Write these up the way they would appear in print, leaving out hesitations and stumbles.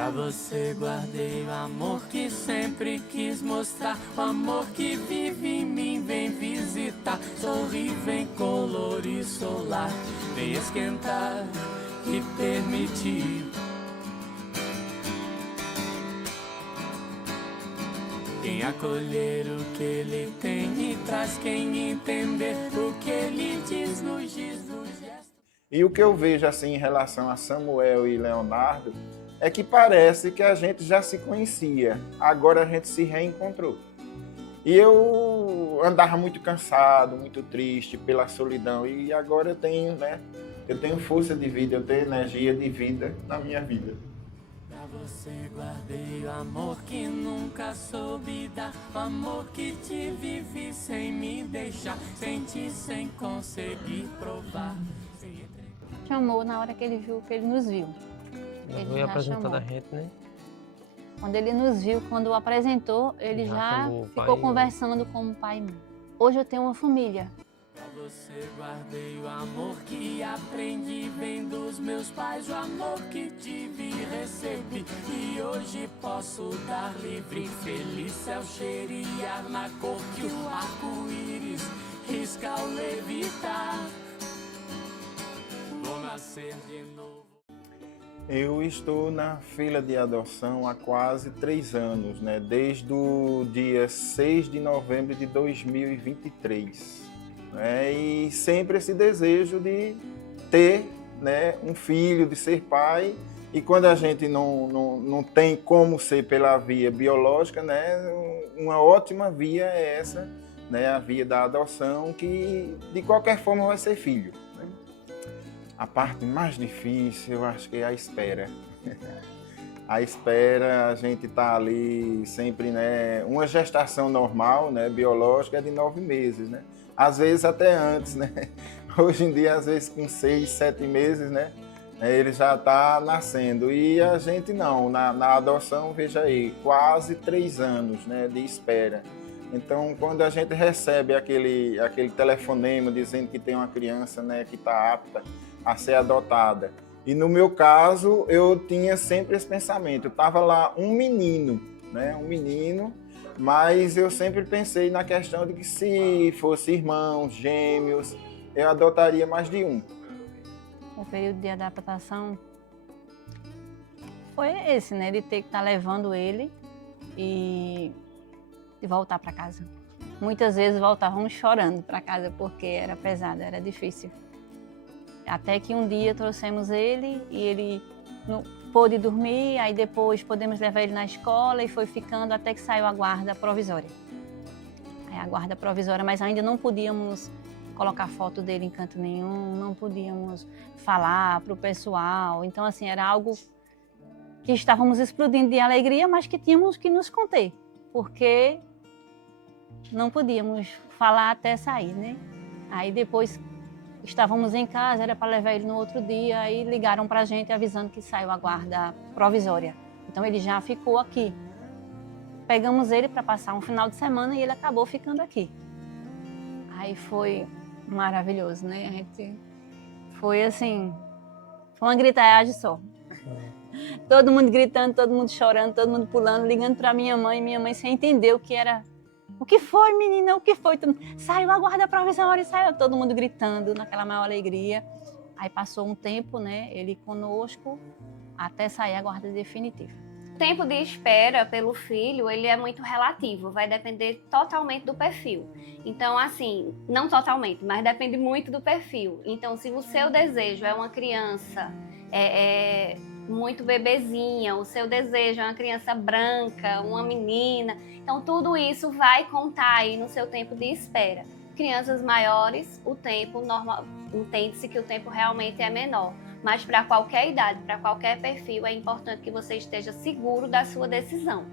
Pra você guardei o amor que sempre quis mostrar, o amor que vive em mim, vem visitar, sorri, vem colorir solar, vem esquentar e permitir. Quem acolher o que ele tem e traz quem entender o que ele diz nos gestos. E o que eu vejo assim em relação a Samuel e Leonardo é que parece que a gente já se conhecia, agora a gente se reencontrou. E eu andava muito cansado, muito triste pela solidão, e agora eu tenho força de vida, eu tenho energia de vida na minha vida. Pra você guardei o amor que nunca soube dar, o amor que te vive sem me deixar, sentir sem conseguir provar. Chamou na hora que ele viu, que ele nos viu. Ele Foi já apresentando chamou. a gente, né? Quando ele nos viu, quando apresentou, ele Já já chamou o pai ficou e conversando como pai e mãe. Hoje eu tenho uma família. Pra você guardei o amor que aprendi, vem dos meus pais, o amor que tive e recebi, e hoje posso dar livre, feliz céu cheirar na cor que o arco-íris risca ao levitar. Vou nascer de novo. Eu estou na fila de adoção há quase 3 anos, né? Desde o dia 6 de novembro de 2023. Né? E sempre esse desejo de ter, né, um filho, de ser pai. E quando a gente não tem como ser pela via biológica, né, uma ótima via é essa, né, a via da adoção, que de qualquer forma vai ser filho. Né? A parte mais difícil, eu acho que é a espera. A espera, a gente está ali sempre, né? Uma gestação normal, né, biológica, é de 9 meses, né? Às vezes até antes, né? Hoje em dia, às vezes com 6, 7 meses, né? Ele já está nascendo. E a gente não, na adoção, veja aí, quase 3 anos, né, de espera. Então, quando a gente recebe aquele telefonema dizendo que tem uma criança, né, que está apta a ser adotada. E no meu caso, eu tinha sempre esse pensamento. Eu estava lá um menino, né, mas eu sempre pensei na questão de que se fosse irmãos, gêmeos, eu adotaria mais de um. O período de adaptação foi esse, né? De ter que estar levando ele e voltar para casa. Muitas vezes voltávamos chorando para casa porque era pesado, era difícil. Até que um dia trouxemos ele e ele não pôde dormir, aí depois podemos levar ele na escola e foi ficando até que saiu a guarda provisória. Aí a guarda provisória, mas ainda não podíamos colocar foto dele em canto nenhum, não podíamos falar para o pessoal. Então, assim, era algo que estávamos explodindo de alegria, mas que tínhamos que nos conter, porque não podíamos falar até sair, né? Aí depois estávamos em casa, era para levar ele no outro dia, aí ligaram para a gente avisando que saiu a guarda provisória. Então ele já ficou aqui. Pegamos ele para passar um final de semana e ele acabou ficando aqui. Aí foi maravilhoso, né? A gente foi assim, foi uma gritalhagem só. Todo mundo gritando, todo mundo chorando, todo mundo pulando, ligando para minha mãe sem entender o que era. O que foi, menina? O que foi? Saiu a guarda provisória, saiu todo mundo gritando naquela maior alegria. Aí passou um tempo, né? Ele conosco, até sair a guarda definitiva. O tempo de espera pelo filho, ele é muito relativo, vai depender totalmente do perfil. Então, assim, não totalmente, mas depende muito do perfil. Então, se o seu desejo é uma criança muito bebezinha, o seu desejo é uma criança branca, uma menina, então tudo isso vai contar aí no seu tempo de espera. Crianças maiores, o tempo normal, entende-se que o tempo realmente é menor. Mas para qualquer idade, para qualquer perfil, é importante que você esteja seguro da sua decisão,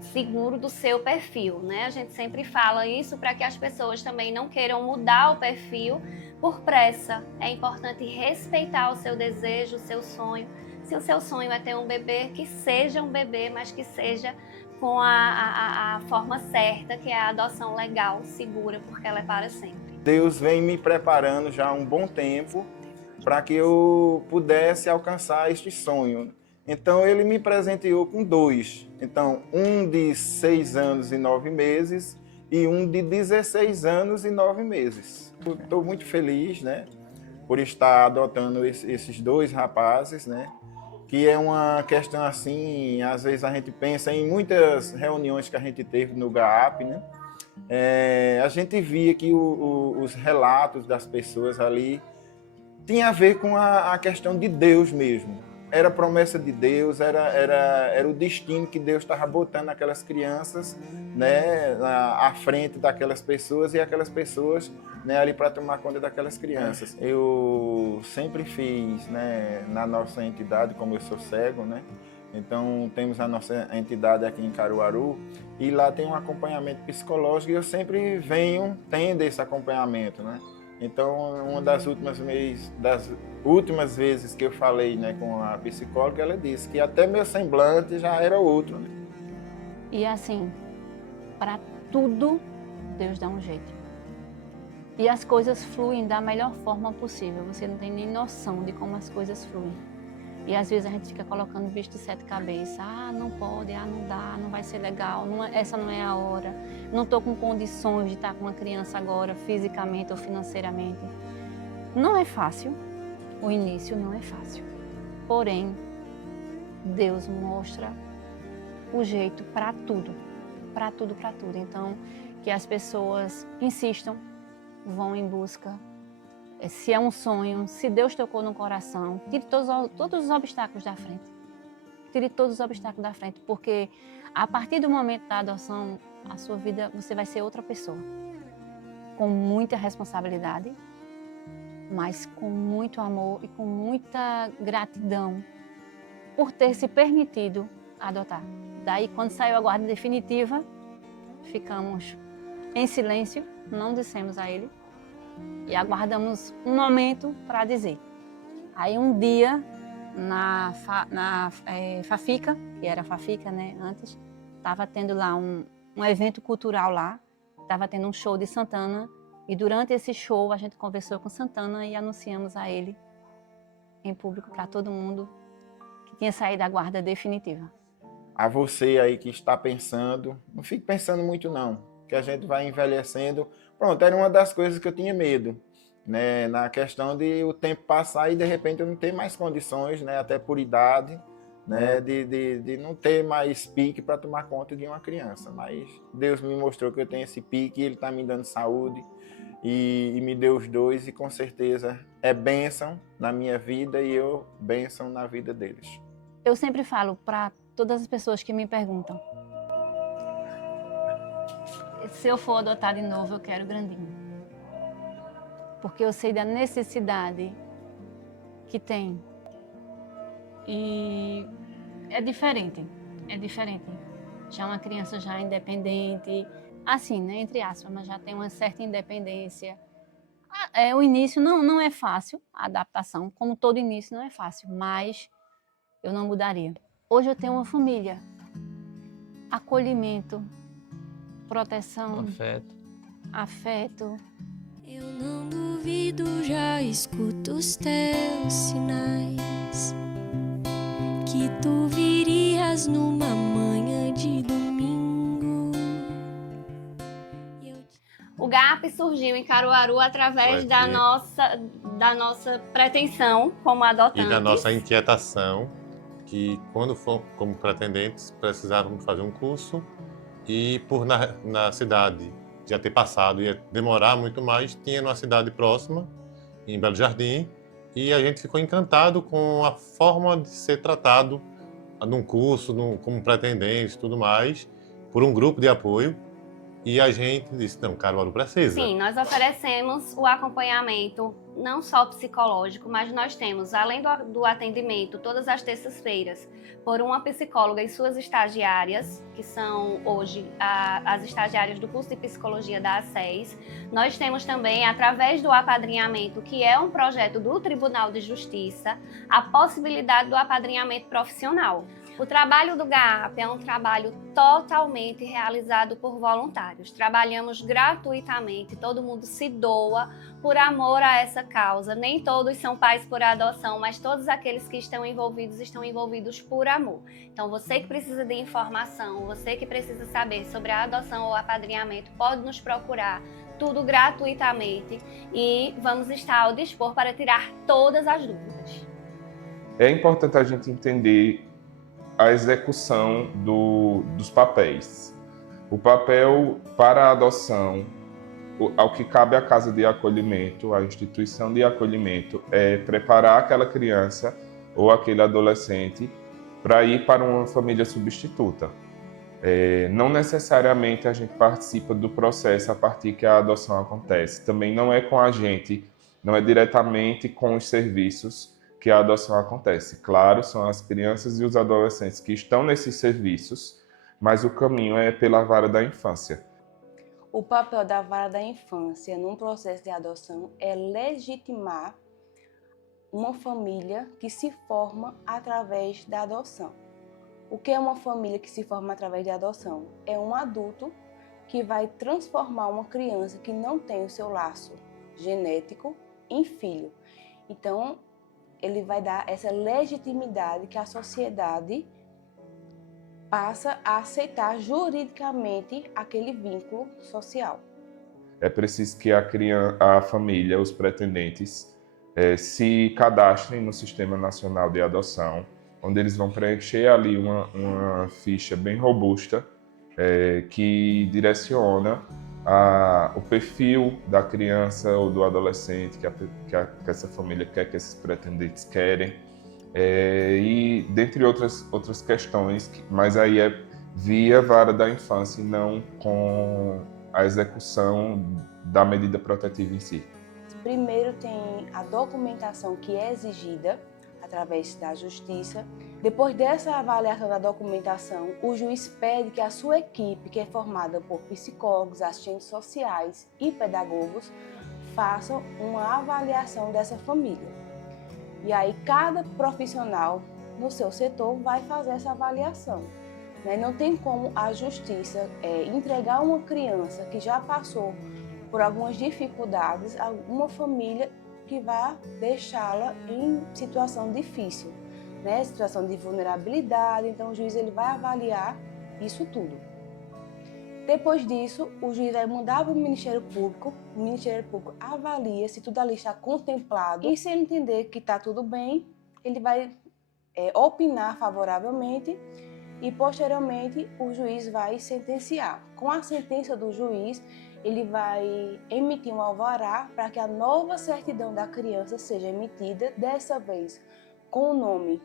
seguro do seu perfil, né? A gente sempre fala isso para que as pessoas também não queiram mudar o perfil por pressa. É importante respeitar o seu desejo, o seu sonho. Se o seu sonho é ter um bebê, que seja um bebê, mas que seja com a forma certa, que é a adoção legal, segura, porque ela é para sempre. Deus vem me preparando já há um bom tempo para que eu pudesse alcançar este sonho Então, ele me presenteou com 2. Então, um de 6 anos e 9 meses e um de 16 anos e 9 meses. Estou muito feliz, né, por estar adotando esses 2 rapazes, né, que é uma questão assim, às vezes a gente pensa em muitas reuniões que a gente teve no GAAP, né, a gente via que os relatos das pessoas ali tinha a ver com a questão de Deus mesmo. Era promessa de Deus, era o destino que Deus estava botando aquelas crianças, né, à frente daquelas pessoas e aquelas pessoas, né, ali para tomar conta daquelas crianças. Eu sempre fiz, né, na nossa entidade, como eu sou cego, né, então temos a nossa entidade aqui em Caruaru e lá tem um acompanhamento psicológico e eu sempre venho tendo esse acompanhamento, né. Então, uma das últimas vezes que eu falei, né, com a psicóloga, ela disse que até meu semblante já era outro. Né? E assim, para tudo, Deus dá um jeito. E as coisas fluem da melhor forma possível. Você não tem nem noção de como as coisas fluem. E às vezes a gente fica colocando bicho de 7 cabeças. Ah, não pode, ah, não dá, não vai ser legal, essa não é a hora. Não estou com condições de estar com uma criança agora, fisicamente ou financeiramente. Não é fácil, o início não é fácil. Porém, Deus mostra o jeito para tudo, para tudo, para tudo. Então, que as pessoas insistam, vão em busca. Se é um sonho, se Deus tocou no coração, tire todos os obstáculos da frente. Tire todos os obstáculos da frente, porque a partir do momento da adoção, a sua vida, você vai ser outra pessoa. Com muita responsabilidade, mas com muito amor e com muita gratidão por ter se permitido adotar. Daí, quando saiu a guarda definitiva, ficamos em silêncio, não dissemos a ele. E aguardamos um momento para dizer. Aí um dia, na Fafica, que era Fafica, né, antes, estava tendo lá um evento cultural lá, estava tendo um show de Santana, e durante esse show a gente conversou com Santana e anunciamos a ele, em público, para todo mundo, que tinha saído da guarda definitiva. A você aí que está pensando, não fique pensando muito não, que a gente vai envelhecendo. Pronto, era uma das coisas que eu tinha medo, né? Na questão de o tempo passar e de repente eu não ter mais condições, né? Até por idade, né? De não ter mais pique para tomar conta de uma criança. Mas Deus me mostrou que eu tenho esse pique, Ele está me dando saúde e me deu os 2 e com certeza é bênção na minha vida e eu bênção na vida deles. Eu sempre falo para todas as pessoas que me perguntam, se eu for adotar de novo, eu quero grandinho. Porque eu sei da necessidade que tem. E é diferente. Já é uma criança já independente, assim, né, entre aspas, mas já tem uma certa independência. O início não é fácil, a adaptação, como todo início não é fácil, mas eu não mudaria. Hoje eu tenho uma família, acolhimento, proteção, afeto. Eu não duvido, já escuto os teus sinais, que tu virias numa manhã de domingo. O GAAP surgiu em Caruaru através da nossa pretensão como adotantes. E da nossa inquietação, que quando como pretendentes precisávamos fazer um curso e por na cidade já ter passado, ia demorar muito mais, tinha numa cidade próxima, em Belo Jardim, e a gente ficou encantado com a forma de ser tratado num curso, como pretendente e tudo mais, por um grupo de apoio. E a gente disse, não, Caruaru precisa. Sim, nós oferecemos o acompanhamento, não só psicológico, mas nós temos, além do atendimento, todas as terças-feiras, por uma psicóloga e suas estagiárias, que são hoje as estagiárias do curso de psicologia da ACES. Nós temos também, através do apadrinhamento, que é um projeto do Tribunal de Justiça, a possibilidade do apadrinhamento profissional. O trabalho do GAAP é um trabalho totalmente realizado por voluntários. Trabalhamos gratuitamente, todo mundo se doa por amor a essa causa. Nem todos são pais por adoção, mas todos aqueles que estão envolvidos por amor. Então, você que precisa de informação, você que precisa saber sobre a adoção ou apadrinhamento, pode nos procurar, tudo gratuitamente, e vamos estar ao dispor para tirar todas as dúvidas. É importante a gente entender a execução dos papéis. O papel para a adoção, ao que cabe à casa de acolhimento, à instituição de acolhimento, é preparar aquela criança ou aquele adolescente para ir para uma família substituta. Não necessariamente a gente participa do processo a partir que a adoção acontece. Também não é com a gente, não é diretamente com os serviços que a adoção acontece. Claro, são as crianças e os adolescentes que estão nesses serviços, mas o caminho é pela vara da infância. O papel da vara da infância num processo de adoção é legitimar uma família que se forma através da adoção. O que é uma família que se forma através da adoção? É um adulto que vai transformar uma criança que não tem o seu laço genético em filho. Então, ele vai dar essa legitimidade que a sociedade passa a aceitar juridicamente aquele vínculo social. É preciso que a família, os pretendentes, se cadastrem no Sistema Nacional de Adoção, onde eles vão preencher ali uma ficha bem robusta que direciona o perfil da criança ou do adolescente que essa família quer, que esses pretendentes querem, e dentre outras questões, mas aí é via vara da infância e não com a execução da medida protetiva em si. Primeiro tem a documentação que é exigida através da justiça. Depois dessa avaliação da documentação, o juiz pede que a sua equipe, que é formada por psicólogos, assistentes sociais e pedagogos, façam uma avaliação dessa família. E aí cada profissional no seu setor vai fazer essa avaliação. Não tem como a justiça entregar uma criança que já passou por algumas dificuldades a uma família que vai deixá-la em situação difícil, situação de vulnerabilidade. Então o juiz ele vai avaliar isso tudo. Depois disso, o juiz vai mandar para o Ministério Público avalia se tudo ali está contemplado, e se ele entender que está tudo bem, ele vai opinar favoravelmente e posteriormente o juiz vai sentenciar. Com a sentença do juiz, ele vai emitir um alvará para que a nova certidão da criança seja emitida, dessa vez com o nome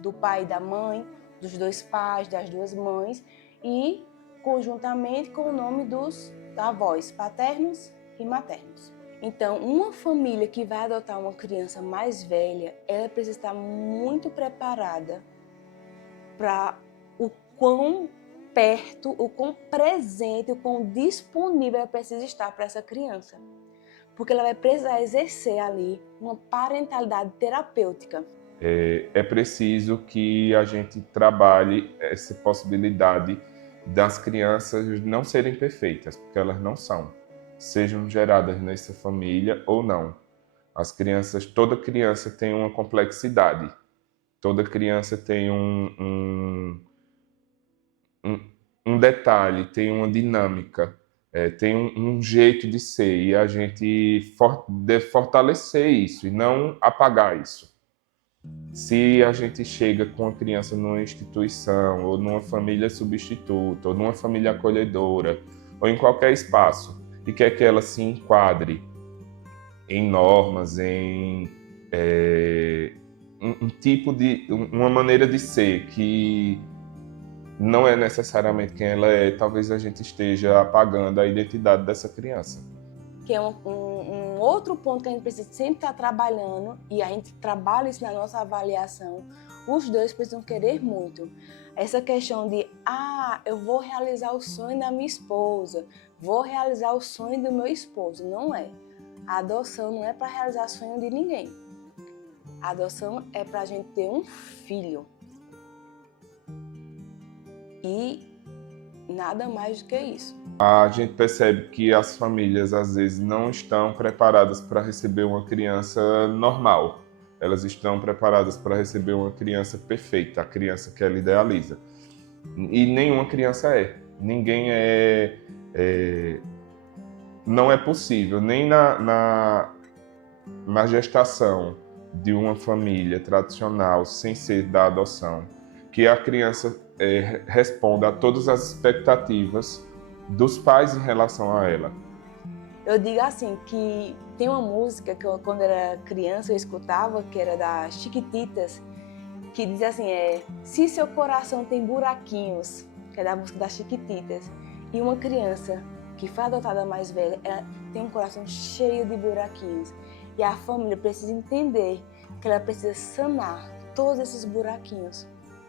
do pai e da mãe, dos dois pais, das duas mães, e conjuntamente com o nome dos avós paternos e maternos. Então, uma família que vai adotar uma criança mais velha, ela precisa estar muito preparada para o quão perto, o quão presente, o quão disponível ela precisa estar para essa criança. Porque ela vai precisar exercer ali uma parentalidade terapêutica. É preciso que a gente trabalhe essa possibilidade das crianças não serem perfeitas, porque elas não são, sejam geradas nessa família ou não. Toda criança tem uma complexidade, toda criança tem um detalhe, tem uma dinâmica, tem um jeito de ser, e a gente deve fortalecer isso e não apagar isso. Se a gente chega com a criança numa instituição, ou numa família substituta, ou numa família acolhedora, ou em qualquer espaço, e quer que ela se enquadre em normas, em uma maneira de ser que não é necessariamente quem ela é, talvez a gente esteja apagando a identidade dessa criança. Que é um outro ponto que a gente precisa sempre estar trabalhando, e a gente trabalha isso na nossa avaliação. Os dois precisam querer muito. Essa questão de, eu vou realizar o sonho da minha esposa, vou realizar o sonho do meu esposo. Não é. A adoção não é para realizar o sonho de ninguém. A adoção é para a gente ter um filho. E nada mais do que isso. A gente percebe que as famílias às vezes não estão preparadas para receber uma criança normal. Elas estão preparadas para receber uma criança perfeita, a criança que ela idealiza. E nenhuma criança é. Ninguém não é possível, nem na gestação de uma família tradicional, sem ser da adoção, que a criança responda a todas as expectativas dos pais em relação a ela. Eu digo assim, que tem uma música que eu, quando era criança, eu escutava, que era das Chiquititas, que diz assim, se seu coração tem buraquinhos, que é da música das Chiquititas, e uma criança que foi adotada mais velha, ela tem um coração cheio de buraquinhos. E a família precisa entender que ela precisa sanar todos esses buraquinhos.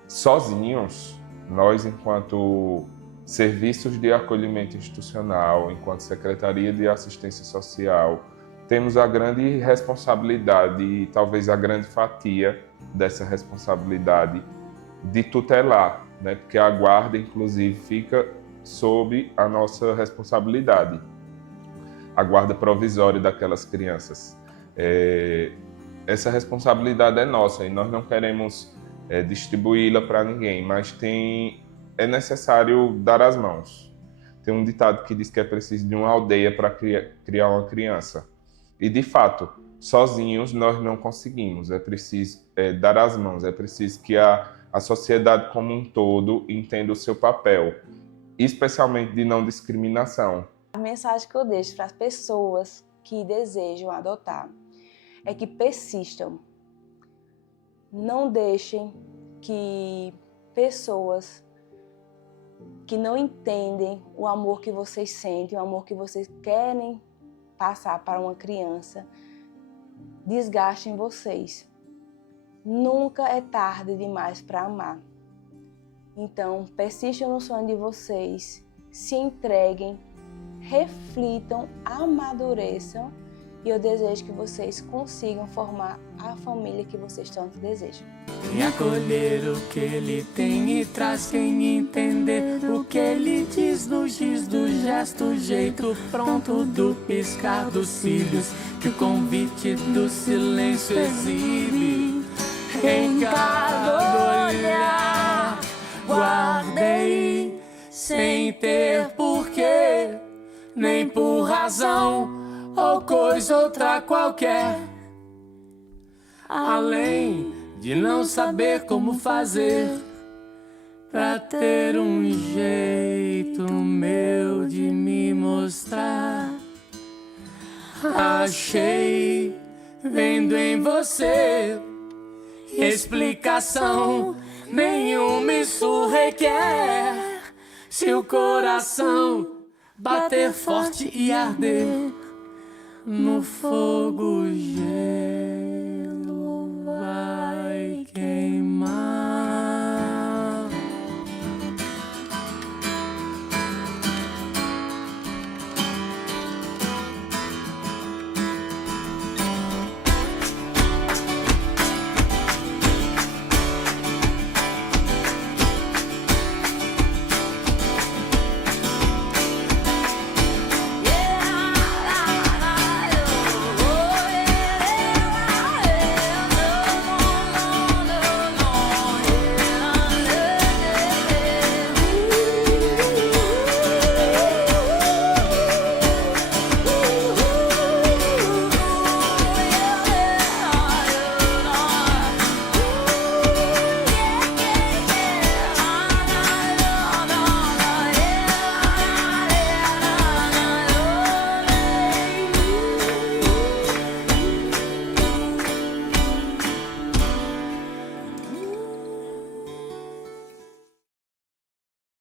Sozinhos, nós, enquanto serviços de acolhimento institucional, enquanto Secretaria de Assistência Social, temos a grande responsabilidade e talvez a grande fatia dessa responsabilidade de tutelar, né? Porque a guarda, inclusive, fica sob a nossa responsabilidade, a guarda provisória daquelas crianças. Essa responsabilidade é nossa e nós não queremos distribuí-la para ninguém, mas é necessário dar as mãos. Tem um ditado que diz que é preciso de uma aldeia para criar uma criança. E, de fato, sozinhos nós não conseguimos. É preciso dar as mãos, é preciso que a sociedade como um todo entenda o seu papel, especialmente de não discriminação. A mensagem que eu deixo para as pessoas que desejam adotar é que persistam. Não deixem que pessoas que não entendem o amor que vocês sentem, o amor que vocês querem passar para uma criança, desgastem vocês. Nunca é tarde demais para amar. Então, persistam no sonho de vocês, se entreguem, reflitam, amadureçam e eu desejo que vocês consigam formar a família que vocês tanto desejam. E acolher o que ele tem e traz quem entender o que ele diz no giz do gesto, jeito pronto do piscar dos cílios, que o convite do silêncio exibe. Em cada olhar guardei, sem ter porquê, nem por razão ou coisa outra qualquer, além de não saber como fazer pra ter um jeito meu de me mostrar. Achei, vendo em você, explicação nenhuma isso requer. Se o coração bater forte e arder no fogo, gelo vai.